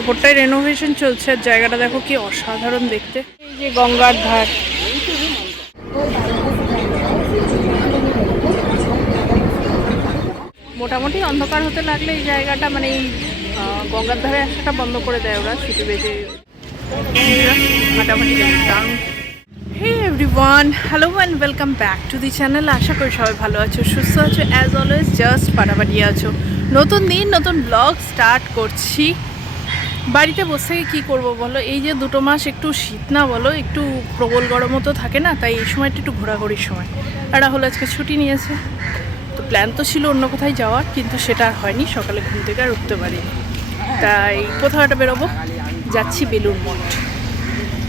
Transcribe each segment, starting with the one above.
ওপরটায় renovation চলছে আর জায়গাটা দেখো কি অসাধারণ দেখতে। এই যে গঙ্গার ধার, মোটামুটি অন্ধকার হতে লাগলে এই জায়গাটা মানে এই গঙ্গার ধারে আসাটা বন্ধ করে দেয় ওরা, ছুটি বেজে ফাটাফাটি দারুণ। Hey everyone, hello and welcome back to the channel. আশা করি সবাই ভালো আছো, সুস্থ আছো, অ্যাজ অলওয়েজ জাস্ট ফাটাফাটি আছো। নতুন দিন, নতুন ব্লগ স্টার্ট করছি। বাড়িতে বসে থেকে কী করবো বলো, এই যে 2 মাস একটু শীত না বলো, একটু প্রবল গরমও তো থাকে না, তাই এই সময়টা একটু ঘোরাঘুরির সময়। এরা হলো আজকে ছুটি নিয়েছে, তো প্ল্যান তো ছিল অন্য কোথায় যাওয়ার, কিন্তু সেটা আর হয়নি। সকালে ঘুম থেকে আর উঠতে পারিনি, তাই কোথাও একটা বেরোবো। যাচ্ছি বেলুড় মঠ।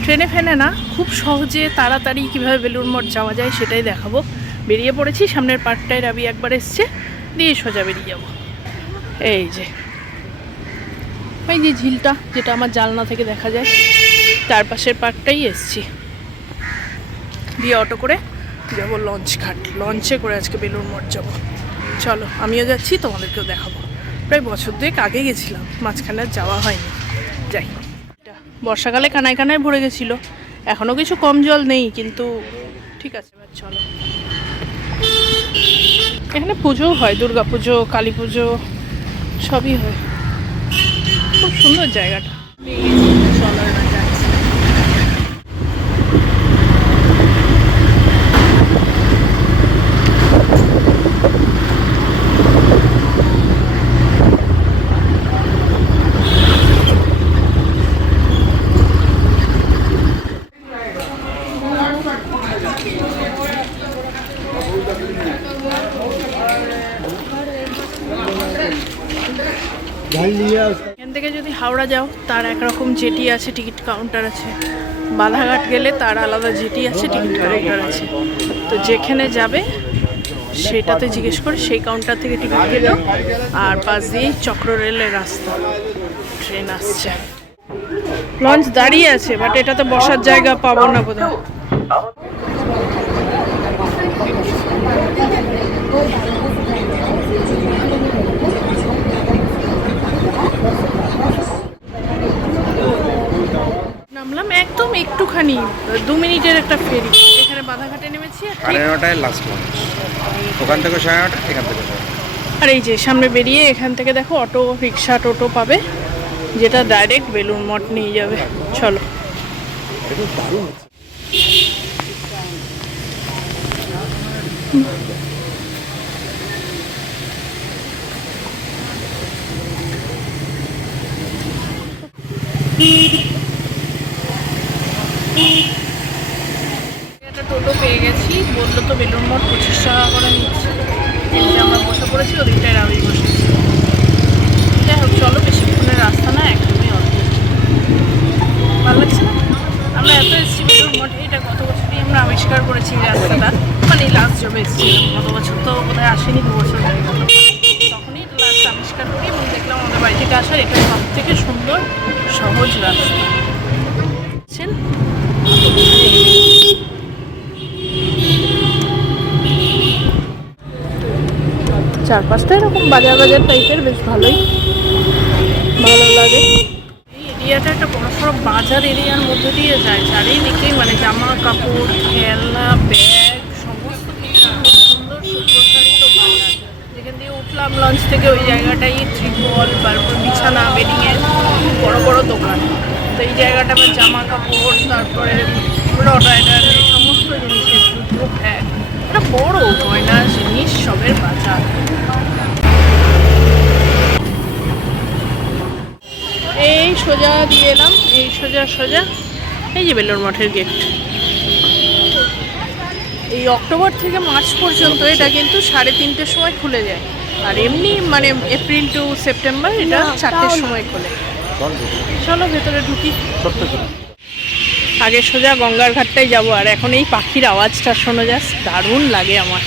ট্রেনে ফেনে না, খুব সহজে তাড়াতাড়ি কীভাবে বেলুড় মঠ যাওয়া যায় সেটাই দেখাবো। বেরিয়ে পড়েছি, সামনের পার্কটায় রাবি একবার এসছে, দিয়ে সোজা বেরিয়ে যাবো। এই যে ঝিলটা যেটা আমার জানলা থেকে দেখা যায়, তার পাশের পার্কটাই এসছি। দিয়ে অটো করে যাবো লঞ্চ ঘাট, লঞ্চে করে আজকে বেলুড় মঠ যাবো। চলো আমিও যাচ্ছি, তোমাদেরকেও দেখাবো। প্রায় বছর 2 আগে গেছিলাম, মাঝখানে আর যাওয়া হয়নি। যাই। বর্ষাকালে কানায় কানায় ভরে গেছিলো, এখনও কিছু কম জল নেই, কিন্তু ঠিক আছে। এবার চলো। এখানে পুজোও হয়, দুর্গা পুজো, কালী পুজো সবই হয়। খুব সুন্দর জায়গাটা। চলার না যাচ্ছে। এখান থেকে যদি হাওড়া যাও তার একরকম জেটি আছে, টিকিট কাউন্টার আছে। বাধাঘাট গেলে তার আলাদা জেটি আছে, টিকিট কাউন্টার আছে। তো যেখানে যাবে সেটাতে জিজ্ঞেস করে সেই কাউন্টার থেকে টিকিট কেটো, আর পাশ দিয়েই চক্র রেলের রাস্তা, ট্রেন আসছে। লঞ্চ দাঁড়িয়ে আছে, বাট এটাতে বসার জায়গা পাবো না বোধহয়। নামলাম একদম একটুখানি, 2 মিনিটের একটা ফেরি। এখানে বাধাঘাটে নেমেছি, আর 9:30 লাস্ট লঞ্চ, ওখান থেকে 9:30, এখান থেকে 9:30। আর এই যে সামনে বেরিয়ে এখান থেকে দেখো অটো রিক্সা টোটো পাবে, যেটা ডাইরেক্ট বেলুড় মঠ নিয়ে যাবে। চলো। একটা টোটো পেয়ে গেছি, বললো তো বেলুড় মঠ 25 টাকা করে নিচ্ছে। আমরা বসে পড়েছি, ওদিকটায় রাবি বসেছি। যাই হোক চলো, বেশিক্ষণের রাস্তা না, একদমই অল্প। ভালো লাগছে না? আমরা এত এসেছি বেলুড় মঠে, এটা গত বছরই আমরা আবিষ্কার করেছি এই রাস্তাটা, মানে লাস্ট যবে এসেছিলাম। গত বছর তো বোধহয় আসেনি, 2 বছর হয়ে গেল। তখনই লাস্ট আবিষ্কার করি এবং দেখলাম আমাদের বাড়ি থেকে আসার এটা সব থেকে সুন্দর সহজ রাস্তা। চারপাশটা এরকম বাজার বাজার টাইপের, বেশ ভালো লাগে। এই এরিয়াটা একটা বড় সড়ো বাজার এরিয়ার মধ্যে দিয়ে যায়, চারিদিকে মানে জামা কাপড়, খেলনা, ব্যাগ, সমস্ত কিছু সুন্দর সুপ্রসারিত বাজার। যেখান দিয়ে উঠলাম লঞ্চ থেকে, ওই জায়গাটাই ত্রিপল, তারপর বিছানা, বেডিংয়ের বড় বড় দোকান। তো এই জায়গাটা আমার জামা কাপড়, তারপরে রটাইডার, এই সমস্ত জিনিসের জুতো, ব্যাগ, একটা বড় গয়না জিনিস সবের বাজার। এই সোজা দিয়ে এলাম, এই সোজা সোজা এই যে বেলুড় মঠের গেট। এই অক্টোবর থেকে মার্চ পর্যন্ত এটা কিন্তু 3:30-র সময় খুলে যায়, আর এমনি মানে এপ্রিল টু সেপ্টেম্বর এটা 4টের সময় খোলে। চলো ভেতরে ঢুকি। আগে সোজা গঙ্গার ঘাটটাই যাবো, আর এখন এই পাখির আওয়াজটা শোনা যাচ্ছে, দারুণ লাগে আমার।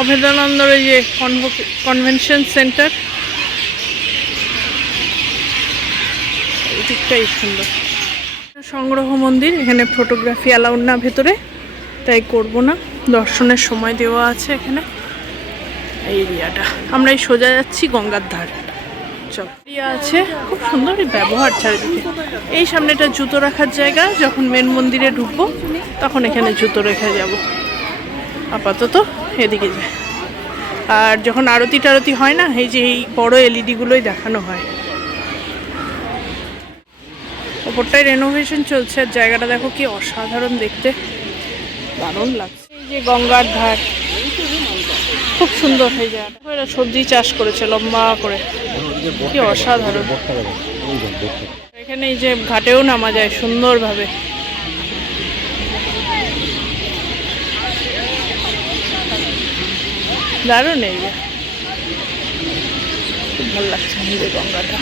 অভেদানন্দর এই যে কনভেনশন সেন্টার, এই দিকটাই সুন্দর। সংগ্রহ মন্দির, এখানে ফটোগ্রাফি অ্যালাউড না ভেতরে, তাই করব না। দর্শনের সময় দেওয়া আছে এখানে। এই এরিয়াটা। আমরা এই সোজা যাচ্ছি গঙ্গার ধার। চল, এরিয়া আছে খুব সুন্দর ব্যবহার চারিদিকে। এই সামনেটা জুতো রাখার জায়গা, যখন মেন মন্দিরে ঢুকবো তখন এখানে জুতো রেখে যাব। আপাতত এদিকে যায়। আর যখন আরতি টারতি হয় না, এই যে এই বড় এলইডিগুলোই দেখানো হয়। ওপরটায় রেনোভেশন চলছে। আর জায়গাটা দেখো কি অসাধারণ দেখতে, দারুণ লাগছে। এই যে গঙ্গার ধার, খুব সুন্দর হয়ে যায়। এরা সবজি চাষ করেছে লম্বা করে, কি অসাধারণ। এখানে এই যে ঘাটেও নামা যায় সুন্দরভাবে। দারুণ এরিয়া, খুব ভালো লাগছে আমাদের গঙ্গাটা।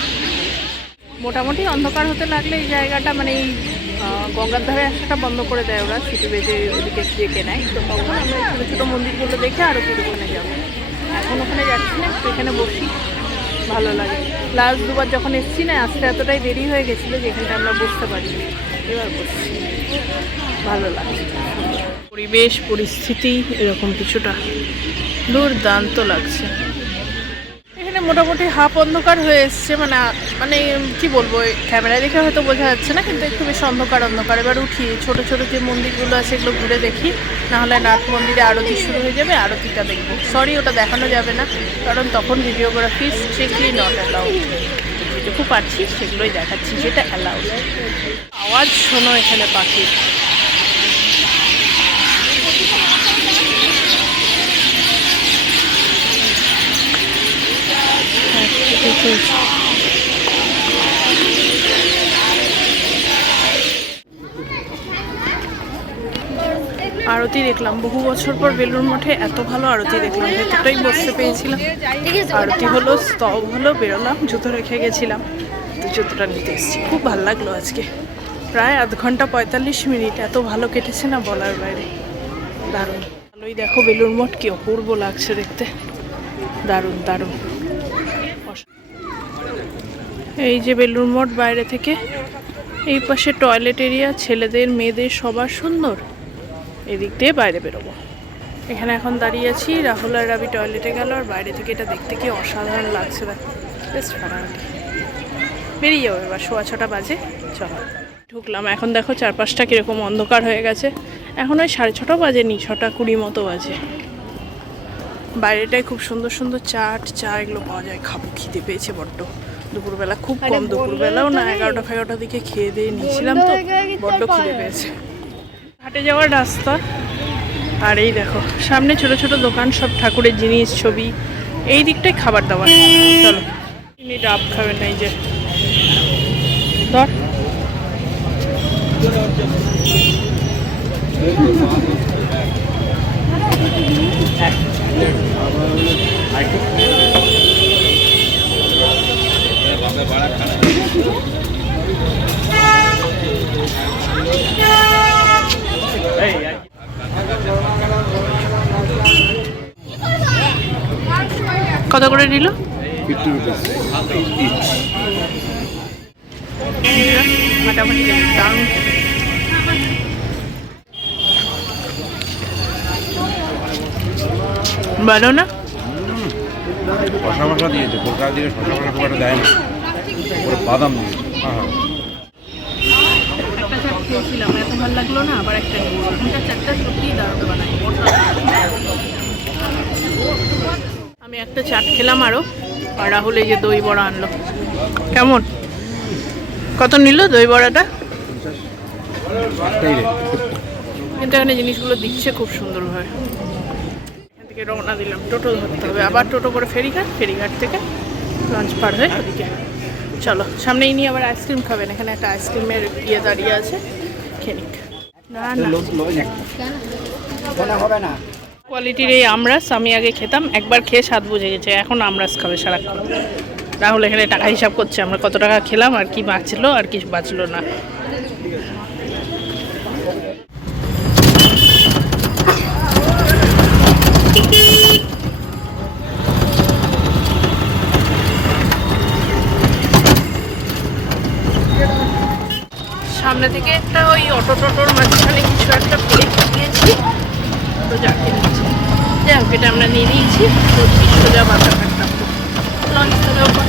মোটামুটি অন্ধকার হতে লাগলে এই জায়গাটা মানে এই গঙ্গার ধারে আসাটা বন্ধ করে দেয় ওরা, ছুটি বেজে ওদিকে ডেকে নেয়। তো তখন আমরা ছোটো ছোটো মন্দিরগুলো দেখে আরও ওখানে যাবো। এখন ওখানে যাচ্ছি না, এখানে বসি, ভালো লাগে। লাস্ট দুবার যখন এসেছি না, আসতে এতটাই দেরি হয়ে গেছিলো যেখানটা আমরা বুঝতে পারি। এবার বসছি, ভালো লাগছে। পরিবেশ পরিস্থিতি এরকম কিছুটা দুর্দান্ত লাগছে। এখানে মোটামুটি হাফ অন্ধকার হয়ে এসছে, মানে মানে কি বলবো, ক্যামেরায় দেখে হয়তো বোঝা যাচ্ছে না, কিন্তু একটু বেশ অন্ধকার অন্ধকার। এবার উঠি, ছোটো ছোটো যে মন্দিরগুলো আছে এগুলো ঘুরে দেখি, নাহলে নাথ মন্দিরে আরতি শুরু হয়ে যাবে, আরতিটা দেখবো। সরি, ওটা দেখানো যাবে না, কারণ তখন ভিডিওগ্রাফি স্ট্রিক্টলি নট অ্যালাউড। যেটুকু পাচ্ছি সেগুলোই দেখাচ্ছি, যেটা অ্যালাউড। আওয়াজ শোনো এখানে পাখি। আরতি দেখলাম বহু বছর পর বেলুড় মঠে, এত ভালো আরতি দেখলাম, ভেতরটাই বসতে পেয়েছিলাম। আরতি হলো, স্তব হলো, বেরোলাম, জুতো রেখে গেছিলাম, তো জুতোটা নিতে এসেছি। খুব ভালো লাগলো আজকে, প্রায় আধ ঘন্টা 45 মিনিট, এত ভালো কেটেছে না বলার বাইরে, দারুণ। ভালোই দেখো বেলুড় মঠ কি অপূর্ব লাগছে দেখতে, দারুণ দারুণ। এই যে বেলুড় মঠ বাইরে থেকে, এই পাশে টয়লেট এরিয়া, ছেলেদের মেয়েদের সবার সুন্দর। এদিক দিয়ে বাইরে বেরোবো। এখানে এখন দাঁড়িয়ে আছি, রাহুল আর রাবি টয়লেটে গেল, আর বাইরে থেকে এটা দেখতে কি অসাধারণ লাগছে, বেস্ট ফাটাফাটি। বেরিয়ে যাবো এবার, 6:15 বাজে, চলো। ঢুকলাম, এখন দেখো চারপাশটা কীরকম অন্ধকার হয়ে গেছে। এখন ওই 6:30 বাজেনি, 6:20 মতো বাজে। বাইরেটায় খুব সুন্দর সুন্দর চাট, চা এগুলো পাওয়া যায়। খাবো, খিদে পেয়েছে বড্ড। দুপুরবেলা খুব কম, দুপুরবেলাও না, 11টা দিকে খেয়ে দিয়ে নিয়েছিলাম, তো বড্ড খিদে পেয়েছে। হাটে যাওয়ার রাস্তা, আর এই দেখো সামনে ছোট ছোট দোকান, সব ঠাকুরের জিনিস, ছবি। এই দিকটাই খাবার দাবার। চলো, ইনি ডাব খাবেন না, এই যে ধর। কত করে নিল? 50 rupees each. মোটামুটি দারুণ। ভালো না? শশা মশলা দিয়েছে, কলকাতা দিকে শশা মশলা খুব একটা দেয় না, বাদাম দিয়েছে। হ্যাঁ, একটা চাট খেয়েছিলাম, এত ভালো লাগলো না, আবার একটা নিয়েছি। চাটটা সত্যিই দারুণ বানায়। আমি একটা চাট খেলাম আরও, আর রাহুল এই যে দই বড়া আনলো। কেমন, কত নিল দই বড়াটা? কিন্তু এখানে জিনিসগুলো দিচ্ছে খুব সুন্দরভাবে। এখান থেকে রওনা দিলাম, টোটো ধরতে হবে, আবার টোটো করে ফেরিঘাট, ফেরিঘাট থেকে লঞ্চ পার হয়ে ওদিকে। চলো, সামনেই নিয়ে আবার আইসক্রিম খাবেন, এখানে একটা আইসক্রিমের ইয়ে দাঁড়িয়ে আছে, খেনিক। না না হবে না। কোয়ালিটির এই আমরাস আমি আগে খেতাম, একবার খেয়ে স্বাদ বুঝে গেছে, এখন আমরাস খাবে সারাক্ষণ। রাহুল এখানে টাকা হিসাব করছে, আমরা কত টাকা খেলাম, আর কি বাঁচলো আর কি বাঁচলো না। সামনে থেকে একটা ওই অটো টোটোর মাঝখানে কিছু একটা পেয়ে গিয়েছি, তো যাকে নিচ্ছে যাক, এটা আমরা নিয়ে নিয়েছি, সোজা বাজার থাকতাম লঞ্চ থেকে ওপর।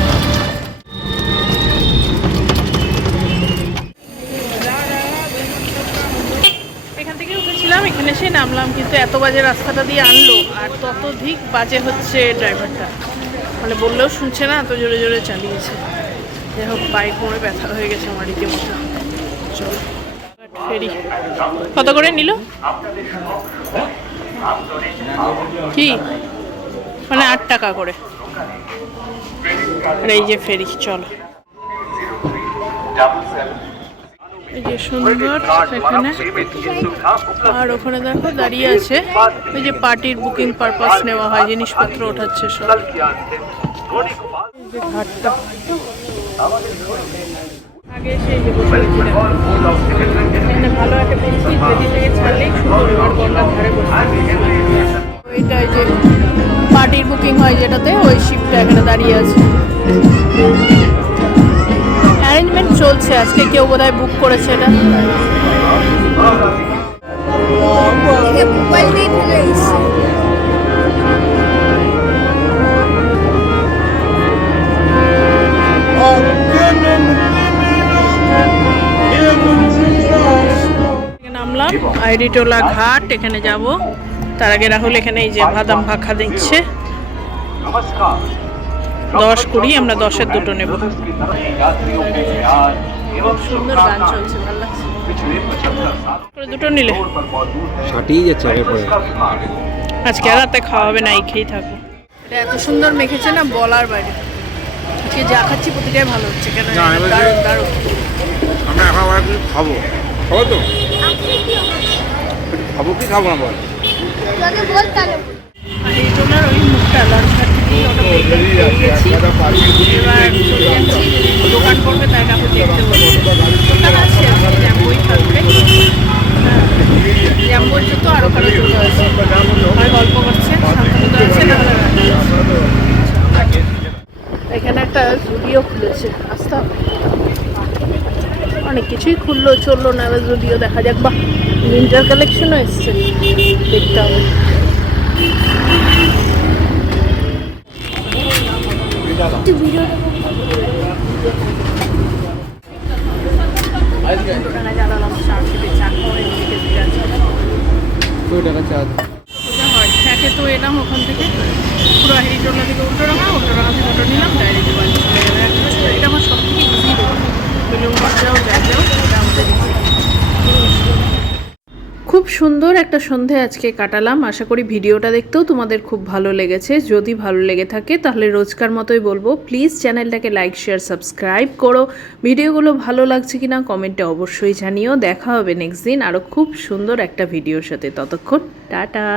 এখান থেকে উঠেছিলাম, এখানে এসে নামলাম, কিন্তু এত বাজে রাস্তাটা দিয়ে আনলো আর ততধিক বাজে হচ্ছে ড্রাইভারটা, মানে বললেও শুনছে না, এত জোরে জোরে চালিয়েছে। যাই হোক, বাইক মোড়ে ব্যথা হয়ে গেছে আমার রীতিমতো। চলো ফেরি কত করে নিল কি, মানে 8 টাকা করে। আর এই যে ফেরি, চলো। এই যে সুন্দর এখানে, আর ওখানে দেখো দাঁড়িয়ে আছে, ওই যে পার্টির বুকিং পারপাস নেওয়া হয়, জিনিসপত্র ওঠাচ্ছে সব। এই যে ঘাটটা আগে সেই যে বসে ছিলাম, এখানে ভালো একটা পেয়েছি, যেদিন থেকে ছাড়লেই সুন্দর, এবার গঙ্গার ধারে বসে। ওইটাই যে পার্টির বুকিং হয় যেটাতে, ওই শিপটা এখানে দাঁড়িয়ে আছে। অ্যারেঞ্জমেন্ট চলছে, আজকে কেউ বোধহয় বুক করেছে এটা। নামলাম আইডিটোলা ঘাট, এখানে যাব। তার আগে রাহুল এখানে এই যে বাদাম ভাখা দিচ্ছে, 10-20, আমরা 10-এর দুটো নেব। সুন্দর গান চলছে, ভালো লাগছে। দুটো নিলে ছাটিয়ে যাচ্ছে আগে পরে। আজকে আর রাতে খাওয়া হবে না, এই খেয়েই থাকবো। এটা এত সুন্দর মেখেছে না, বলার বাইরে। আজকে যা খাচ্ছি প্রতিটাই ভালো হচ্ছে, কেন দারুণ দারুণ। আমরা এখন আবার কিছু খাবো, খাবো তো, খাবো কি খাবো না বল। আর এই টোলার ওই মুখটা লঞ্চঘাট থেকেই ওটা গেছি, এবার চলে যাচ্ছি। দোকান করবে তাই কাপড় দেখতে বলছে, দোকান আছে, জ্যাম্বই থাকবে। হ্যাঁ, জ্যাম্বোর জুতো আরও কারো জুতো আছে, হয় গল্প করছে, শান্তনুদা আছে, নাহলে রাখি আছে। এখানে একটা জুডিও খুলেছে, আসতে হবে। অনেক কিছুই খুললো, চললো না, এবার জুডিও দেখা যাক। বা উইন্টার কালেকশনও এসছে, দেখতে হবে। তো এলাম ওখান থেকে, পুরো হেরিটোলা থেকে উল্টোডাঙা, উল্টোডাঙা থেকে ওটা নিলাম, ডাইরেক্ট বাড়ি চলে গেল। এটা আমার সব থেকে ইজি রোড, বেলুমগড় যাও যাও যাও, এটা আমাদের ইজি। খুব সুন্দর একটা সন্ধে আজকে কাটালাম। আশা করি ভিডিওটা দেখতেও তোমাদের খুব ভালো লেগেছে। যদি ভালো লেগে থাকে তাহলে রোজকার মতোই বলবো, প্লিজ চ্যানেলটাকে লাইক শেয়ার সাবস্ক্রাইব করো। ভিডিওগুলো ভালো লাগছে কিনা কমেন্টে অবশ্যই জানিও। দেখা হবে নেক্সট দিন আরও খুব সুন্দর একটা ভিডিওর সাথে। ততক্ষণ টাটা।